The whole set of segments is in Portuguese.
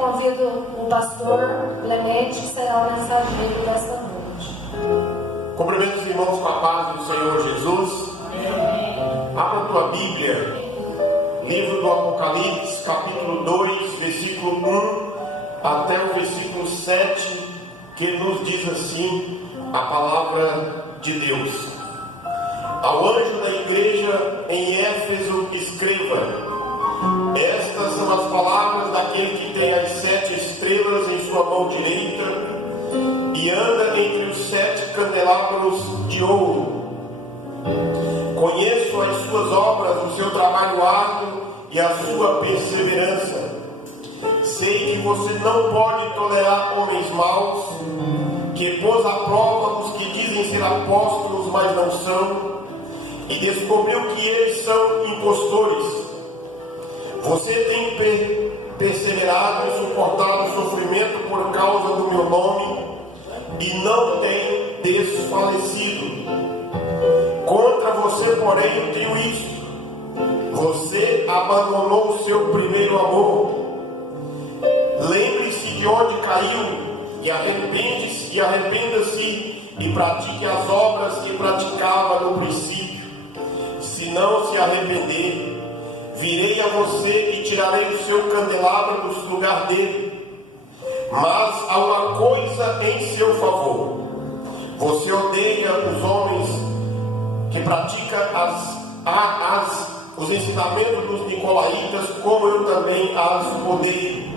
convido o pastor Clemente, que será o mensageiro desta noite. Cumprimento os irmãos com a paz do Senhor Jesus. Abra a tua Bíblia, livro do Apocalipse, capítulo 2, versículo 1 até o versículo 7, que nos diz assim a palavra de Deus. Ao anjo da igreja em Éfeso escreva: estas são as palavras daquele que tem as 7 estrelas em sua mão direita e anda entre os 7 candelabros de ouro. Conheço as suas obras, o seu trabalho árduo e a sua perseverança. Sei que você não pode tolerar homens maus, que pôs à prova os que dizem ser apóstolos, mas não são, e descobriu que eles são impostores. Você tem perseverado e suportado o sofrimento por causa do meu nome e não tem desfalecido. Contra você, porém, tenho isto: você abandonou o seu primeiro amor. Lembre-se de onde caiu e arrependa-se e pratique as obras que praticava no princípio. Se não se arrepender, virei a você e tirarei o seu candelabro do lugar dele. Mas há uma coisa em seu favor: você odeia os homens que praticam os ensinamentos dos nicolaítas, como eu também as odeio.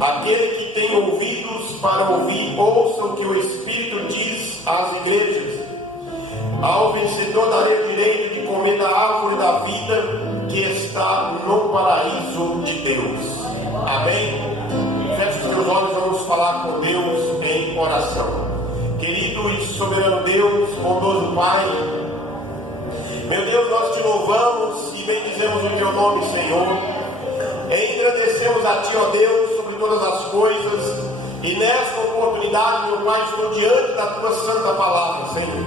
Aquele que tem ouvidos para ouvir, ouça o que o Espírito diz às igrejas. Ao vencedor darei o direito de comer da árvore da vida que está no paraíso de Deus. Amém? Feche os teus olhos, vamos falar com Deus em oração. Querido e soberano Deus, bondoso Pai, meu Deus, nós te louvamos e bendizemos o teu nome, Senhor. Engrandecemos a ti, ó Deus, sobre todas as coisas, e nesta oportunidade, meu Pai, estou diante da tua santa palavra, Senhor.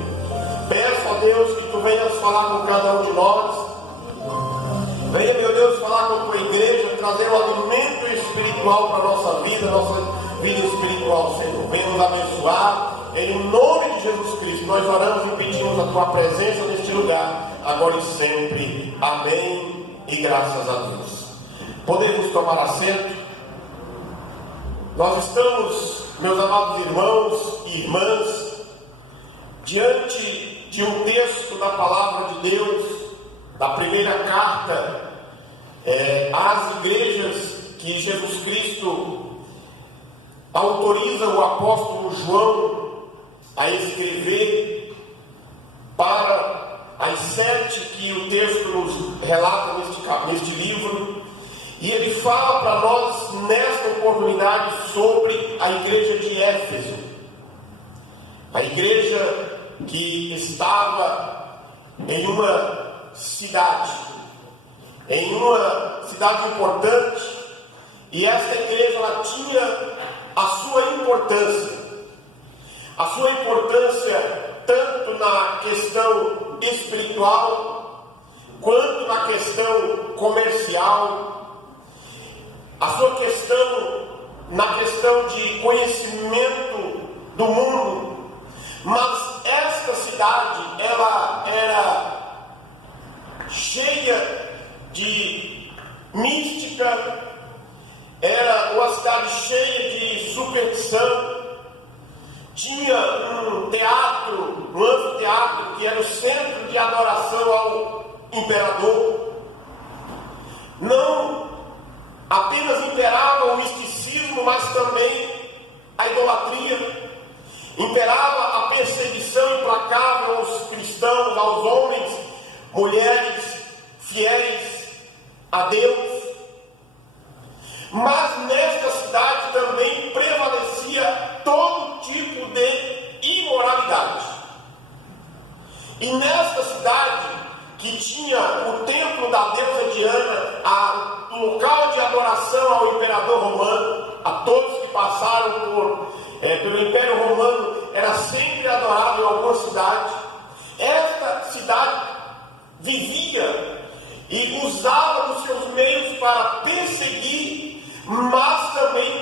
Peço, ó Deus, que tu venhas falar com cada um de nós. Venha, meu Deus, falar com a tua igreja, trazer um alimento espiritual para a nossa vida espiritual, Senhor. Venha nos abençoar. Em nome de Jesus Cristo, nós oramos e pedimos a tua presença neste lugar, agora e sempre. Amém e graças a Deus. Podemos tomar assento. Nós estamos, meus amados irmãos e irmãs, diante de um texto da palavra de Deus, da primeira carta às igrejas que Jesus Cristo autoriza o apóstolo João a escrever para as 7 que o texto nos relata neste livro. E ele fala para nós nesta oportunidade sobre a igreja de Éfeso, a igreja que estava em uma cidade importante, e esta igreja ela tinha a sua importância tanto na questão espiritual quanto na questão comercial, a sua questão na questão de conhecimento do mundo. Mas esta cidade, ela era cheia de mística, era uma cidade cheia de superstição. Tinha um teatro, um anfiteatro, que era o centro de adoração ao imperador. Não apenas imperava o misticismo, mas também a idolatria. Imperava a perseguição implacável aos cristãos, aos homens, mulheres fiéis a Deus. Mas nesta cidade também prevalecia todo tipo de imoralidade. E nesta cidade, que tinha o templo da deusa Diana, o local de adoração ao imperador romano, a todos que passaram pelo Império Romano, era sempre adorado em alguma cidade. Esta cidade vivia e usava dos seus meios para perseguir, mas também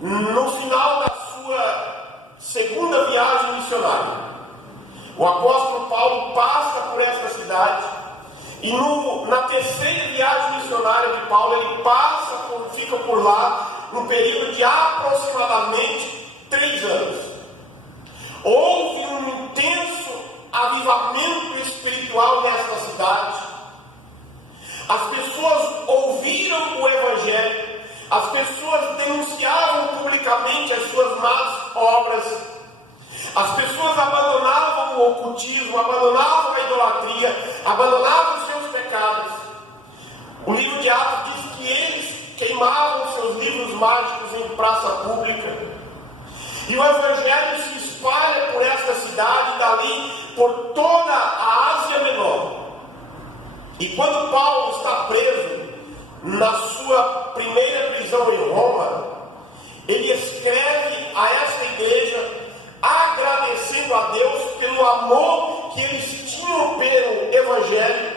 no final da sua segunda viagem missionária. O apóstolo Paulo passa por esta cidade e na terceira viagem missionária de Paulo, ele fica por lá num período de aproximadamente 3 anos. Houve um intenso avivamento espiritual nesta cidade. As pessoas ouviram o Evangelho, as pessoas denunciavam publicamente as suas más obras, as pessoas abandonavam o ocultismo, abandonavam a idolatria, abandonavam os seus pecados. O livro de Atos diz que eles queimavam seus livros mágicos em praça pública. E o Evangelho se espalha por esta cidade e dali por toda a Ásia Menor. E quando Paulo está preso na sua primeira prisão em Roma, ele escreve a esta igreja agradecendo a Deus pelo amor que eles tinham pelo Evangelho,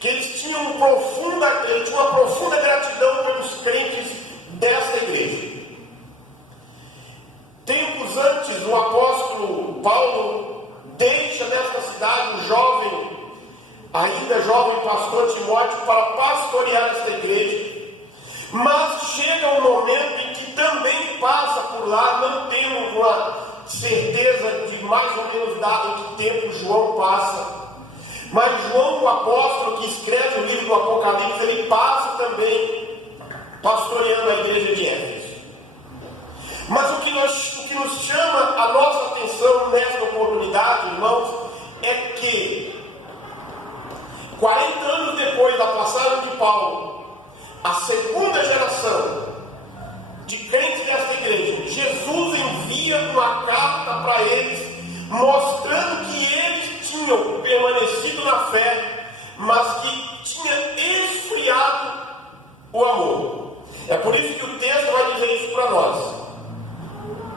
que eles tinham uma profunda gratidão pelos crentes desta igreja. Tempos antes, o apóstolo Paulo deixa desta cidade o ainda jovem pastor Timóteo para pastorear esta igreja, mas chega um momento em que também passa por lá, não temos uma certeza de mais ou menos dado em que tempo João passa, mas João, o apóstolo que escreve o livro do Apocalipse, ele passa também pastoreando a igreja de Éfeso. Mas o que nos chama a nossa atenção nesta oportunidade, irmãos, é que 40 anos depois da passagem de Paulo, a segunda geração de crentes desta igreja, Jesus envia uma carta para eles, mostrando que eles tinham permanecido na fé, mas que tinha esfriado o amor. É por isso que o texto vai dizer isso para nós,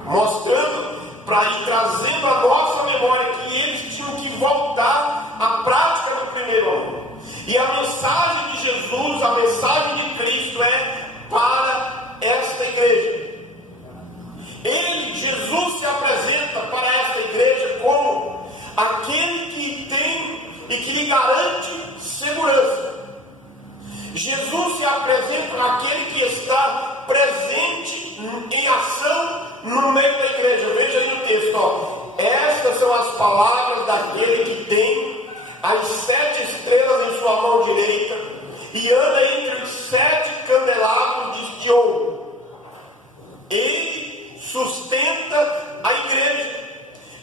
mostrando, para ir trazendo à nossa memória que eles tinham que voltar à prática do primeiro amor. E a mensagem de Jesus, a mensagem de Cristo é para esta igreja. Jesus se apresenta para esta igreja como aquele que tem e que lhe garante segurança. Jesus se apresenta como aquele que está presente em ação no meio da igreja. Veja aí no texto, estas são as palavras daquele que tem as 7 estrelas em sua mão direita e anda entre os 7 candelabros de ouro. Ele sustenta a igreja,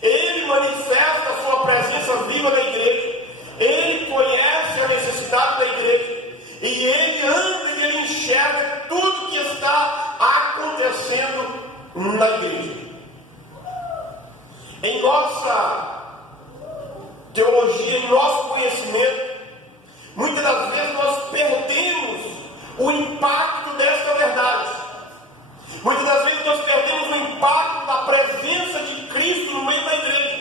ele manifesta a sua presença viva na igreja, ele conhece a necessidade da igreja e ele anda e ele enxerga tudo que está acontecendo na igreja. Em nossa teologia, em nosso conhecimento, muitas das vezes nós perdemos o impacto dessa verdade. Muitas das vezes nós perdemos o impacto da presença de Cristo no meio da igreja.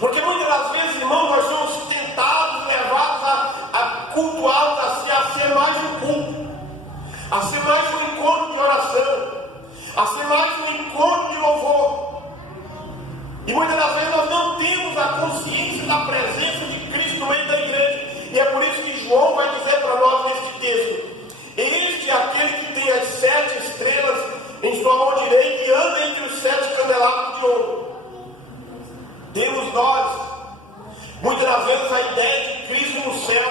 Porque muitas das vezes, irmãos, nós somos tentados, levados a cultuá-los, a ser mais um culto, a ser mais um encontro de oração, a ser mais um encontro de louvor. E muitas das vezes nós não temos a consciência da presença de Cristo no meio da igreja. E é por isso que João vai dizer para nós neste texto: este é aquele que tem as 7 estrelas em sua mão direita e anda entre os 7 candelabros de ouro. Temos nós, muitas das vezes, a ideia de Cristo no céu,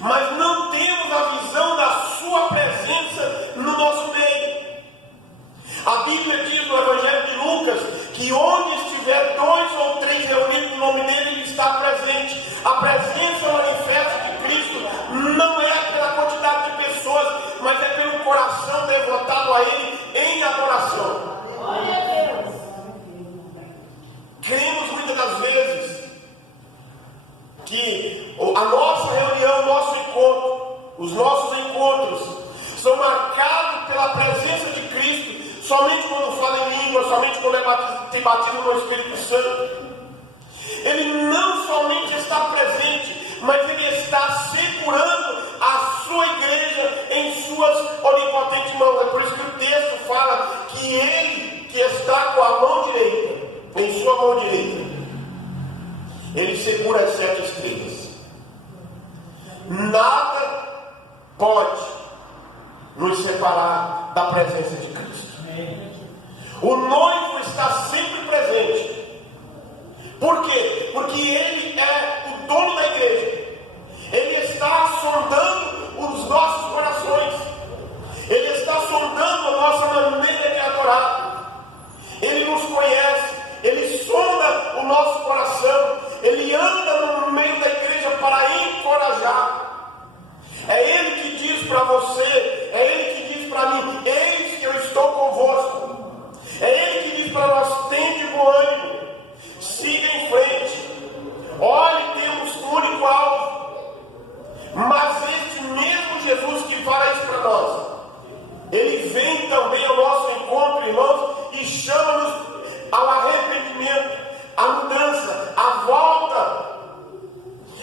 mas não temos a visão da sua presença no nosso meio. A Bíblia diz no Evangelho de Lucas que onde estiver 2 ou 3 reunidos no nome dele, ele está presente. A presença manifesta de Cristo não é pela quantidade de pessoas, mas é pelo coração devotado a ele em adoração. Glória a Deus. Cremos muitas das vezes que a nossa reunião, o nosso encontro, os nossos encontros são marcados pela presença de Cristo somente quando fala em língua, somente quando tem batismo no Espírito Santo. Ele não somente está presente, mas ele está segurando a sua igreja em suas onipotentes mãos. É por isso que o texto que ele que está com a mão direita, em sua mão direita, ele segura as 7 estrelas. Nada pode nos separar da presença de Cristo. O noivo está sempre presente. Por quê? Porque ele é o dono da igreja. Ele está sondando os nossos corações. Ele está sondando a nossa maneira de adorar. Ele nos conhece. Ele sonda o nosso coração. Ele anda no meio da igreja para encorajar. É Ele que diz para você, é Ele que diz para mim: eis que eu estou convosco. É Ele que diz para nós: tende bom ânimo, siga em frente, olhe, temos um único alvo. Mas este mesmo Jesus que fala isso para nós, Ele vem também ao nosso encontro, irmãos, e chama-nos ao arrependimento, à mudança, à volta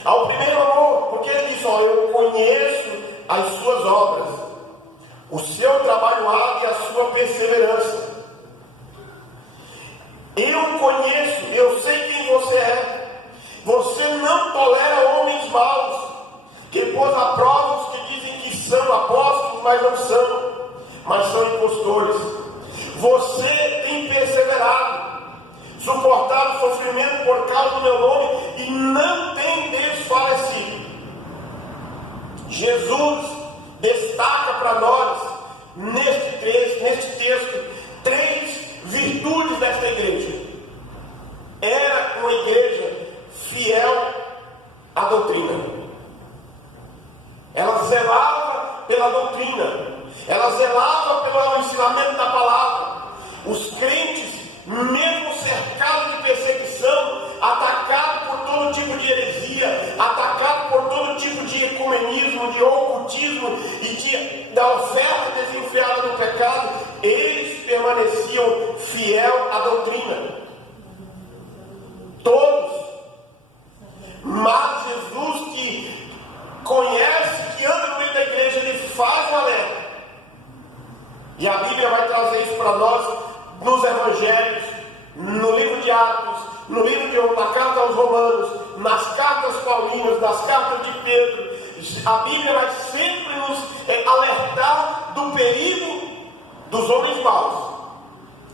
ao primeiro amor, porque Ele diz: ó, eu conheço as suas obras, o seu trabalho árduo e a sua perseverança. Eu conheço, eu sei quem você é. Você não tolera homens maus, que pôs à prova os que dizem que são apóstolos, mas não são, mas são impostores. Você tem perseverado, suportado o sofrimento por causa do meu nome e não tem desfalecido. Jesus destaca para nós, neste texto, 3 virtudes desta igreja. Era uma igreja fiel à doutrina. Ela zelava pela doutrina. Ela zelava pelo ensinamento da palavra. Os crentes, mesmo cercados de perseguição, atacados por todo tipo de heresia, atacados por todo tipo de ecumenismo, de ocultismo e da oferta desenfreada do pecado, eles permaneciam fiel à doutrina. Todos. Mas Jesus, que conhece, que anda no meio da igreja, ele faz o alerta. E a Bíblia vai trazer isso para nós nos Evangelhos, no livro de Atos, no livro na carta aos Romanos, nas cartas paulinas, nas cartas de Pedro. A Bíblia vai sempre nos alertar do perigo dos homens maus.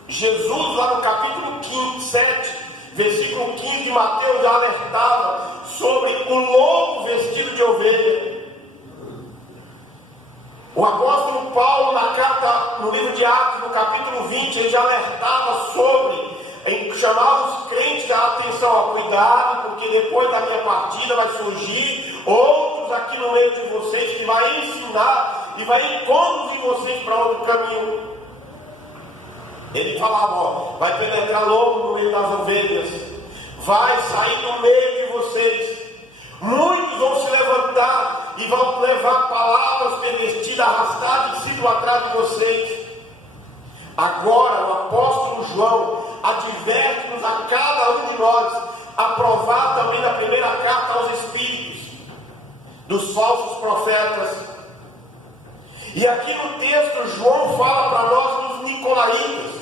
Jesus, lá no capítulo 7, versículo 15 de Mateus, já alertava sobre o lobo vestido de ovelha. O apóstolo Paulo, na carta, no livro de Atos, no capítulo 20, ele já alertava sobre, chamava os crentes à atenção: cuidado, porque depois da minha partida vai surgir outros aqui no meio de vocês que vai ensinar e vai conduzir vocês para outro caminho. Ele falava: ó, vai penetrar lobo no meio das ovelhas, vai sair do meio de vocês. Muitos vão se levantar e vão levar palavras pervertidas, arrastar discípulos atrás de vocês. Agora o apóstolo João adverte-nos a cada um de nós a provar também na primeira carta aos Espíritos dos falsos profetas. E aqui no texto João fala para nós dos nicolaítas,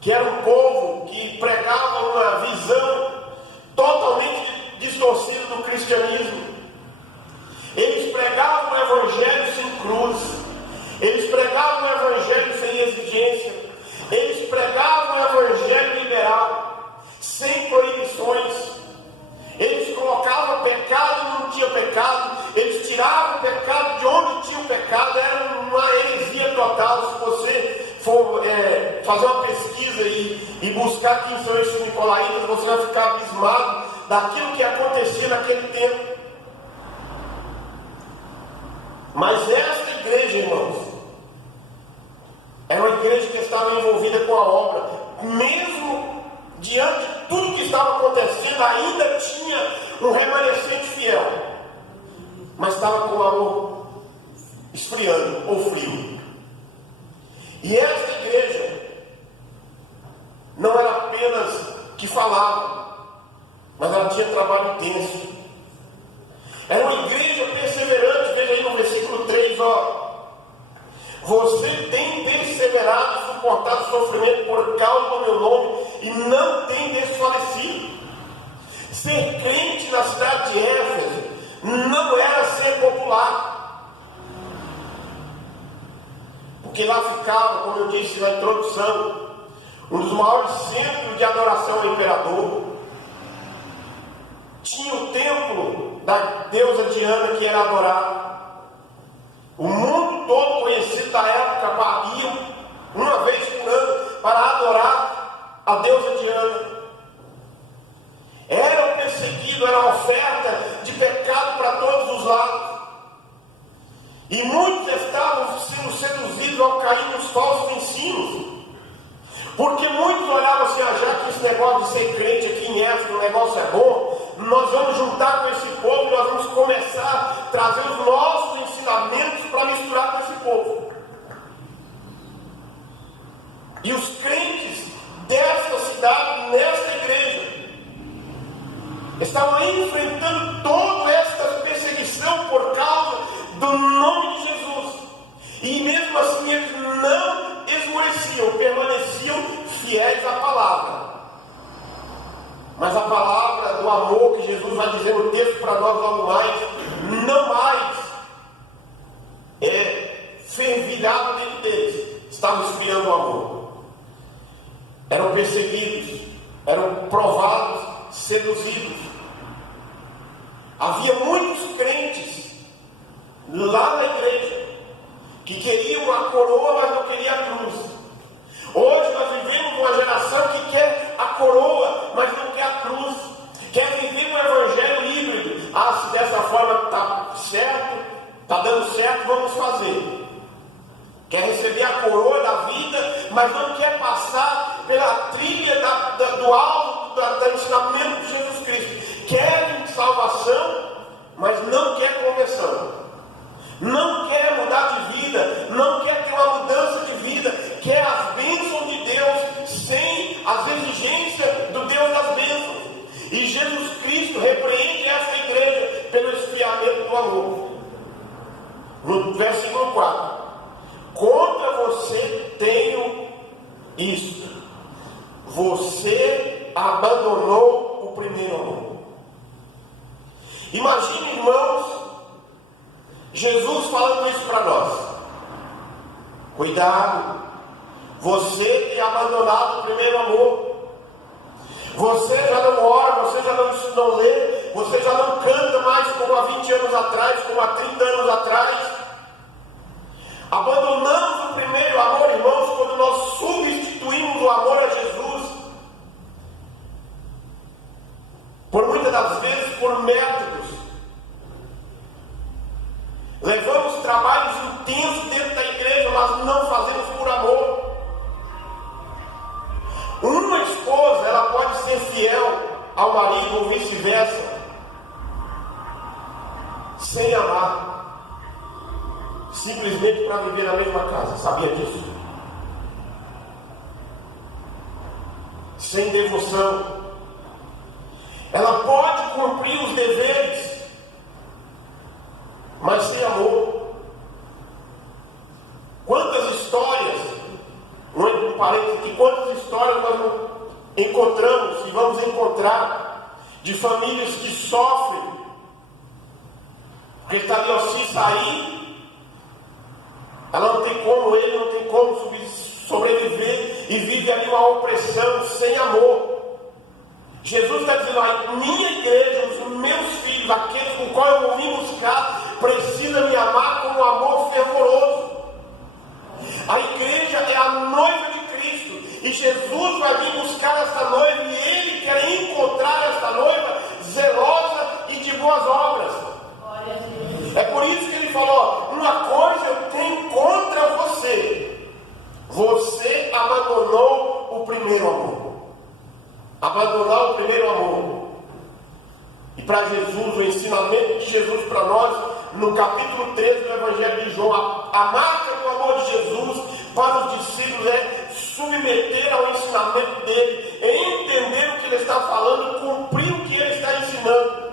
que era um povo que pregava uma visão totalmente distorcida do cristianismo. Eles pregavam o evangelho sem cruz, eles pregavam o evangelho sem exigência, eles pregavam o evangelho liberal, sem proibições. Eles colocavam pecado onde não tinha pecado, eles tiravam o pecado de onde tinha o pecado. Era uma heresia total. Se você for fazer uma pesquisa e buscar quem são esses nicolaítas, você vai ficar abismado daquilo que acontecia naquele tempo. Mas esta igreja, irmãos, era uma igreja que estava envolvida com a obra. Mesmo diante de tudo que estava acontecendo, ainda tinha um remanescente fiel, mas estava com o amor esfriando ou frio. E esta igreja não era apenas que falava, mas ela tinha trabalho intenso. Era uma igreja perseverante. Veja aí no versículo 3, ó. Você tem perseverado, suportado sofrimento por causa do meu nome e não tem desfalecido. Ser crente na cidade de Éfeso não era ser popular, porque lá ficava, como eu disse na introdução, um dos maiores centros de adoração ao imperador. Tinha o templo da deusa Diana que era adorado. O mundo todo conhecido da época ia uma vez por ano para adorar a deusa Diana. Era perseguido, era oferta de pecado para todos os lados. E muitos estavam sendo seduzidos ao cair nos falsos ensinos. Porque muitos olhavam assim, já que esse negócio de ser crente aqui em Éfeso, o negócio é bom, nós vamos juntar com esse povo e nós vamos começar a trazer os nossos ensinamentos para misturar com esse povo. E os crentes dessa cidade, nesta igreja, estavam enfrentando toda esta perseguição por causa do nome de Jesus. E mesmo assim eles não esmoreciam, permaneciam fiéis à palavra. Mas a palavra do amor que Jesus vai dizer no texto para nós logo mais, não mais fervilhava dentro deles, estava espirando o amor. Eram perseguidos, eram provados, seduzidos. Havia muitos crentes lá na igreja que queriam a coroa, mas não queriam a cruz. Hoje nós vivemos uma geração que quer a coroa, mas não quer a cruz. Quer viver um evangelho híbrido. Se dessa forma está certo, está dando certo, vamos fazer. Quer receber a coroa da vida, mas não quer passar pela trilha do alto do ensinamento de Jesus Cristo. Quer salvação, mas não quer conversão. Não quer mudar de vida, não quer ter uma mudança de vida, quer as bênçãos de Deus sem as exigências do Deus das bênçãos. E Jesus Cristo repreende essa igreja pelo esfriamento do amor. No versículo 4: contra você tenho isto: você abandonou o primeiro amor. Imagine, irmãos, Jesus falando isso para nós. Cuidado, você tem abandonado o primeiro amor. Você já não ora, você já não lê, você já não canta mais como há 20 anos atrás, como há 30 anos atrás. Abandonamos o primeiro amor, irmãos, quando nós substituímos o amor a Jesus, por muitas das vezes por métodos. Levamos trabalhos intensos dentro da igreja, mas não fazemos por amor. Uma esposa, ela pode ser fiel ao marido ou vice-versa, sem amar, simplesmente para viver na mesma casa. Sabia disso? Sem devoção. Ela pode cumprir os deveres, mas sem amor. Quantas histórias, quantas histórias nós encontramos e vamos encontrar de famílias que sofrem, porque está ali, se sair, ela não tem como, ele não tem como sobreviver e vive ali uma opressão sem amor. Jesus está dizendo: minha igreja, os meus filhos, aqueles com qual eu vou vir buscar, precisam me amar com um amor fervoroso. A igreja é a noiva de Cristo, e Jesus vai vir buscar esta noiva, e Ele quer encontrar esta noiva zelosa e de boas obras. É por isso que Ele falou: uma coisa eu tenho contra você, você abandonou o primeiro amor. Abandonar o primeiro amor. E para Jesus, o ensinamento de Jesus para nós, no capítulo 13 do Evangelho de João, a marca do amor de Jesus para os discípulos é submeter ao ensinamento dele, é entender o que ele está falando, cumprir o que ele está ensinando.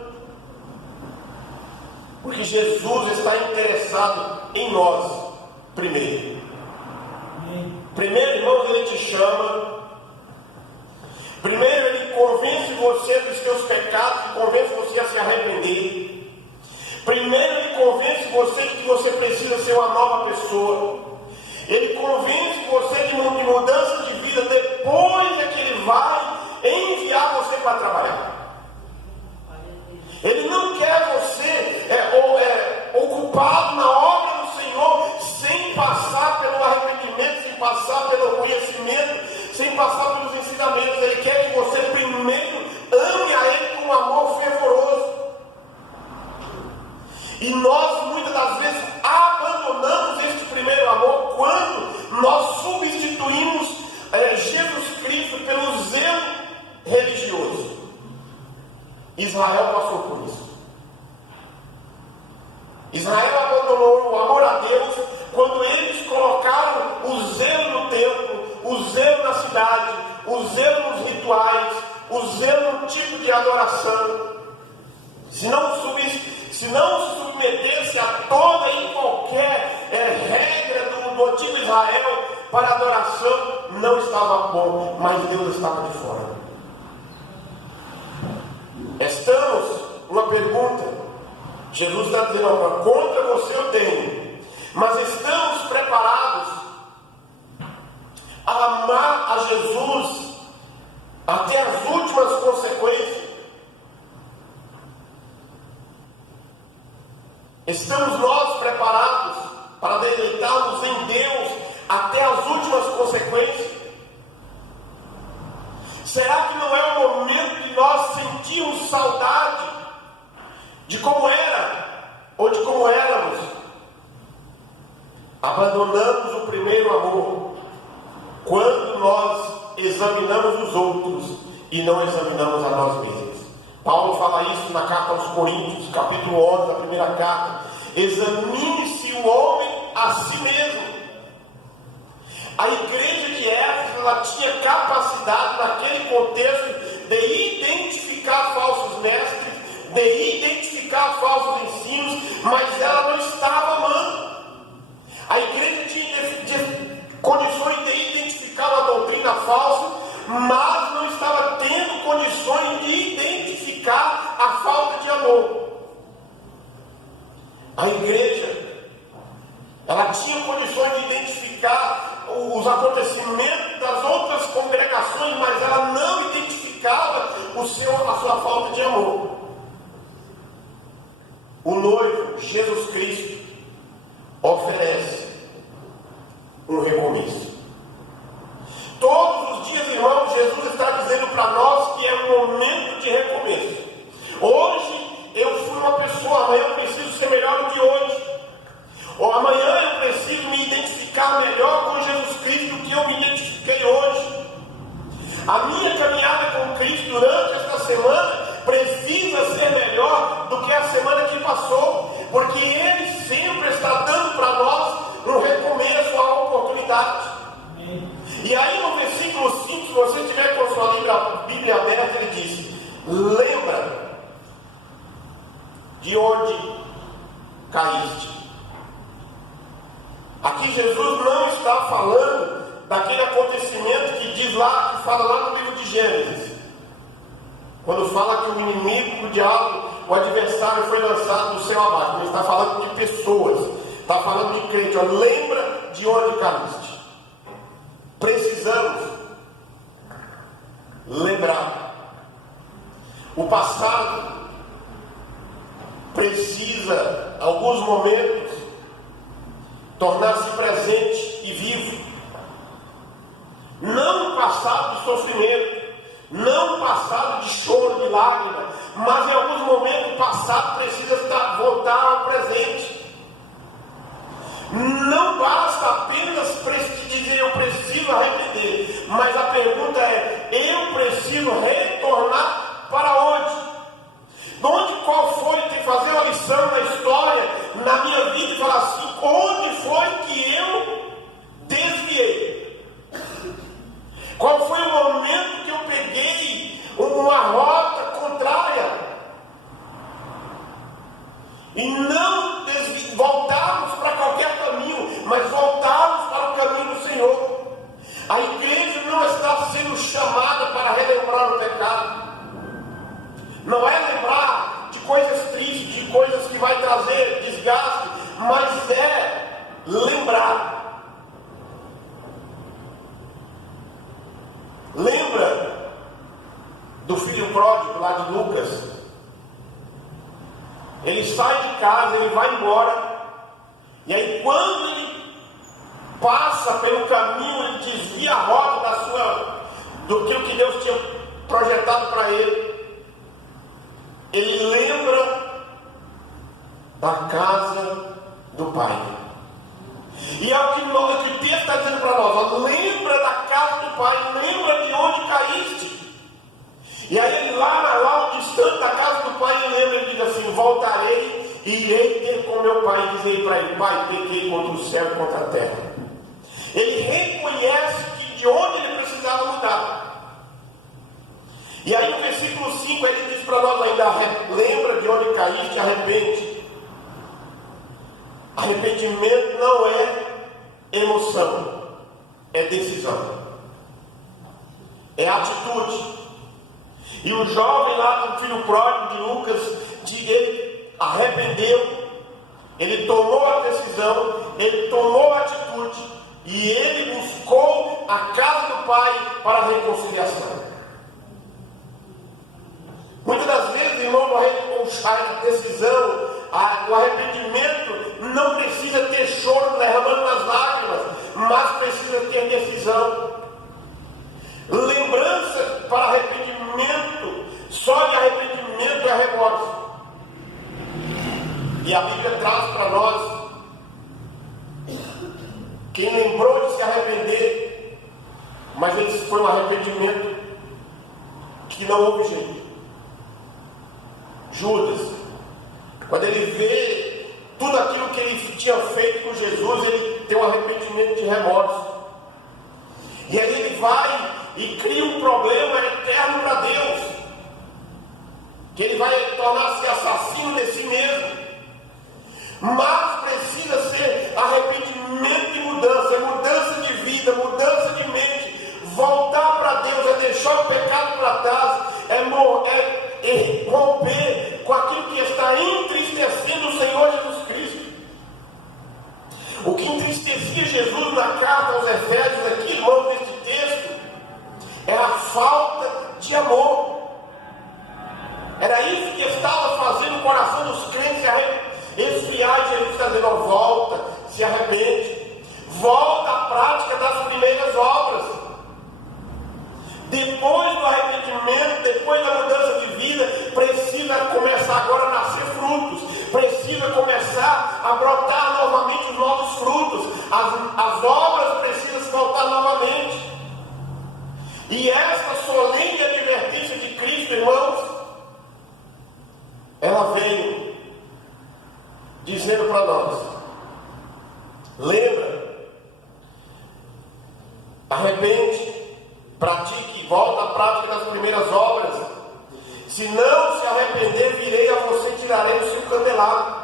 Porque Jesus está interessado em nós, primeiro. você dos seus pecados e convence você a se arrepender. Primeiro ele convence você de que você precisa ser uma nova pessoa. Ele convence você de mudança de vida. Depois é que ele vai enviar você para trabalhar. Ele não quer você ocupado na obra do Senhor sem passar pelo arrependimento, sem passar pelo conhecimento, sem passar pelos ensinamentos. Ele quer que você primeiro ame a Ele com um amor fervoroso. E nós muitas das vezes abandonamos este primeiro amor quando nós substituímos Jesus Cristo pelo zelo religioso. Israel passou por isso. Israel abandonou o amor a Deus quando eles colocaram o zelo no templo, o zelo na cidade, o zelo nos rituais, o zelo no tipo de adoração. Se não se submetesse a toda e qualquer regra do antigo Israel para adoração, não estava bom, mas Deus estava de fora. Uma pergunta. Jesus está dizendo: contra você eu tenho, mas estamos preparados a amar a Jesus até as últimas consequências? Estamos nós preparados para deleitarmos em Deus até as últimas consequências? Será que não é o momento de nós sentirmos saudade de como era ou de como éramos? Abandonamos o primeiro amor quando nós examinamos os outros e não examinamos a nós mesmos. Paulo fala isso na carta aos Coríntios, capítulo 11, da primeira carta. Examine-se o homem a si mesmo. A igreja de Éfeso, ela tinha capacidade naquele contexto de identificar falsos mestres, de identificar falsos ensinos, mas ela não estava amando. A igreja tinha condições de identificar uma doutrina falsa, mas não estava tendo condições de identificar a falta de amor. A igreja, ela tinha condições de identificar os acontecimentos das outras congregações, mas ela não identificava a sua falta de amor. O noivo, Jesus Cristo, oferece um recomeço. Todos os dias, irmãos, Jesus está dizendo para nós que é um momento de recomeço. Hoje eu fui uma pessoa, amanhã eu preciso ser melhor do que hoje. Ou amanhã eu preciso me identificar melhor com Jesus Cristo do que eu me identifiquei hoje. A minha caminhada com Cristo durante esta semana precisa ser melhor do que a semana que passou, porque Ele sempre está dando para nós um recomeço, uma oportunidade. E aí no versículo 5, se você tiver com a sua Bíblia aberta, ele diz: lembra de onde caíste. Aqui Jesus não está falando daquele acontecimento que fala lá no livro de Gênesis, quando fala que o inimigo, o diabo, o adversário foi lançado do céu abaixo. Ele está falando de pessoas, está falando de crente. Lembra de onde caíste. Precisamos lembrar. O passado precisa, em alguns momentos, tornar-se presente e vivo. Não passado de sofrimento, não passado de choro, de lágrima, mas em alguns momentos o passado precisa voltar ao presente. Não basta apenas dizer eu preciso arrepender, mas a pergunta é: eu preciso retornar para onde? Qual foi? Tem que fazer uma lição na história, na minha vida, e falar assim: onde foi que eu desviei? Qual foi o momento que eu peguei uma rota contrária? E não voltarmos para qualquer caminho, mas voltarmos para o caminho do Senhor. A igreja não está sendo chamada para relembrar o pecado. filho pródigo lá de Lucas. Ele sai de casa, ele vai embora, e aí quando ele passa pelo caminho, ele desvia a rota do que Deus tinha projetado para ele. Ele lembra da casa do Pai. E é o que o texto está dizendo para nós: ó, lembra da casa do Pai, lembra de onde caíste. E aí ele lá distante da casa do Pai, ele lembra, ele diz assim: voltarei e irei ter com meu Pai, e dizei para ele: Pai, pequei contra o céu e contra a terra. Ele reconhece que de onde ele precisava mudar. E aí no versículo 5 ele diz para nós ainda: lembra de onde caíste, arrepende. Arrependimento não é emoção, é decisão, é atitude. E o jovem lá do filho pródigo de Lucas, ele arrependeu, ele tomou a decisão, ele tomou a atitude, e ele buscou a casa do Pai para a reconciliação. Muitas das vezes, irmão, a decisão, o arrependimento não precisa ter choro derramando nas lágrimas, mas precisa ter decisão. Lembrança para arrependimento, só de arrependimento é remorso. E a Bíblia traz para nós: quem lembrou de se arrepender, mas esse foi um arrependimento que não houve jeito. Judas, quando ele vê tudo aquilo que ele tinha feito com Jesus, ele tem um arrependimento de remorso. E aí ele vai e cria um problema eterno para Deus, que ele vai tornar-se assassino de si mesmo. Mas precisa ser arrependimento e mudança, é mudança de vida, mudança de mente. Voltar para Deus é deixar o pecado para trás, é romper com aquilo que está entristecendo o Senhor Jesus Cristo. O que entristecia Jesus na carta aos Efésios, aqui, irmãos, neste texto, era a falta de amor. Era isso que estava fazendo o coração dos crentes esfriar. E Jesus está dizendo: ó, volta, se arrepende, volta à prática das primeiras obras. Depois do arrependimento, depois da mudança de vida, precisa começar agora a nascer frutos, precisa começar a brotar novamente os novos frutos, as obras precisam se voltar novamente. E esta solene advertência de Cristo, irmãos, ela veio dizendo para nós: lembra, arrepende, pratique, volta à prática das primeiras obras. Se não se arrepender, virei a você e tirarei do seu candelabro.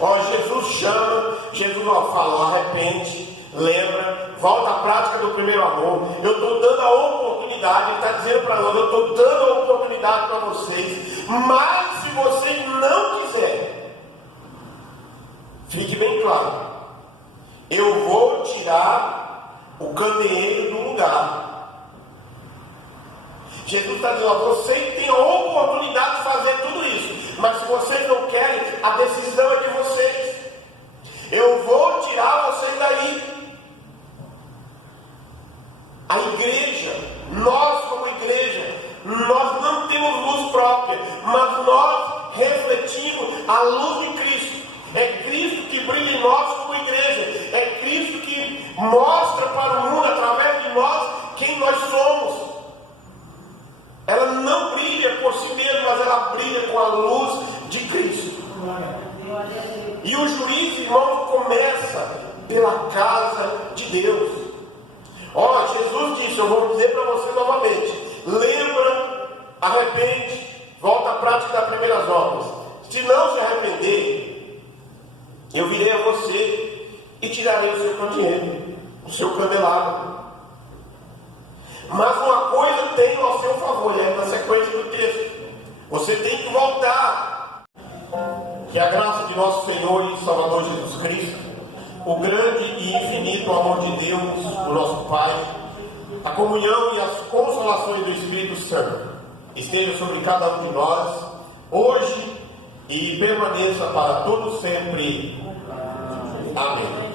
Ó, Jesus chama, Jesus fala: arrepende, lembra, volta à prática do primeiro amor. Eu estou dando a oportunidade, ele está dizendo para nós: eu estou dando a oportunidade para vocês, mas se vocês não quiserem, fique bem claro, eu vou tirar o candeeiro do lugar. Jesus está dizendo: vocês têm a oportunidade de fazer tudo isso, mas se vocês não querem, a decisão é de vocês. Eu vou tirar vocês daí. A igreja, nós como igreja, nós não temos luz própria, mas nós refletimos a luz de Cristo. É Cristo que brilha em nós como igreja, é Cristo que mostra para o mundo através de nós quem nós somos. Ela não brilha por si mesma, mas ela brilha com a luz de Cristo. E o juízo, irmão, começa pela casa de Deus. Ó, Jesus disse: eu vou dizer para você novamente, lembra, arrepende, volta à prática das primeiras obras. Se não se arrepender, eu virei a você e tirarei o seu candeeiro, o seu candelabro. Mas uma coisa tem ao seu favor, e é na sequência do texto: você tem que voltar. Que a graça de nosso Senhor e Salvador Jesus Cristo, o grande e infinito amor de Deus, o nosso Pai, a comunhão e as consolações do Espírito Santo esteja sobre cada um de nós, hoje e permaneça para todo sempre. Amém.